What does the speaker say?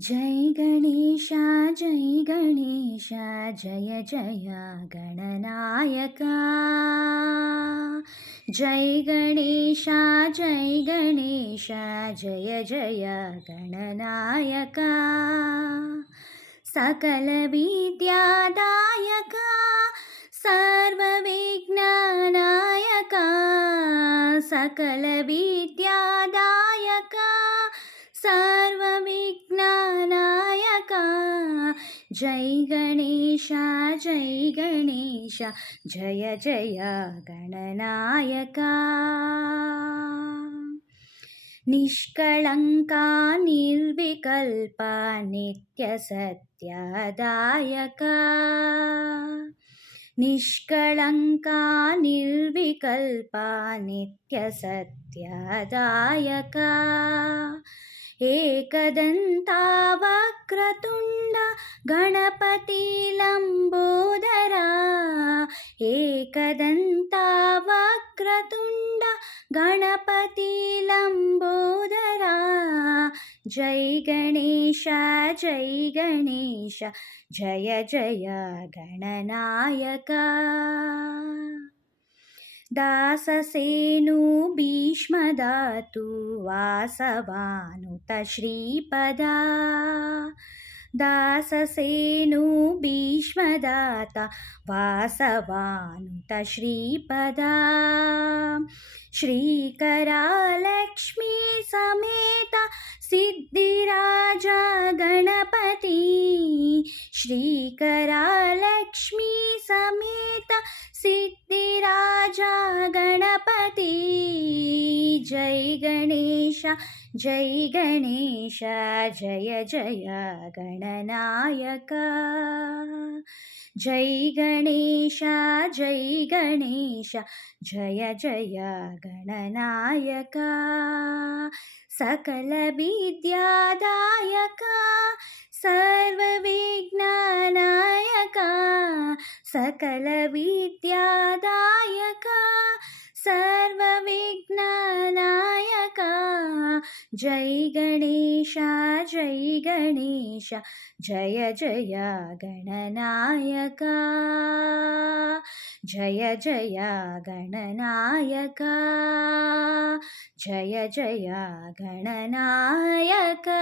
जय गणेश जय गणेश जय जय गणनायका। जय गणेश जय गणेश जय जय गणनायका। सकल विद्यादायका सर्वविघ्ननायका। सकल विद्यादायका सर्वविघ्ननायका। जय गणेश जय गणेश जय जय गणनायका। निष्कळङ्का निर्विकल्पा नित्यसत्यदायका। निष्कळङ्का निर्विकल्पा नित्यसत्यदायका। एकदन्ता वक्रतुण्ड गणपति लम्बोदरा। एकदन्ता वक्रतुण्ड गणपति लम्बोदरा। जय गणेश जय जय गणनायका। दाससेनु भीष्मदातु वासवानुत श्रीपदा। दाससेनु भीष्मदाता वासवानुत श्रीपदा। श्रीकरा लक्ष्मी समेत सिद्धिराजा गणपति। श्रीकरा लक्ष्मी समेत सिद्धिराजा गणपति। जय गणेश जय जय गणनायका। जय गणेश जय जय गणनायका। सकल विद्यादायका सर्वविघ्ननायका। सकल विद्यादायका सर्वविघ्ननायका। जय गणेश जय जय गणनायका। जय जय गणनायका। जय जय गणनायका।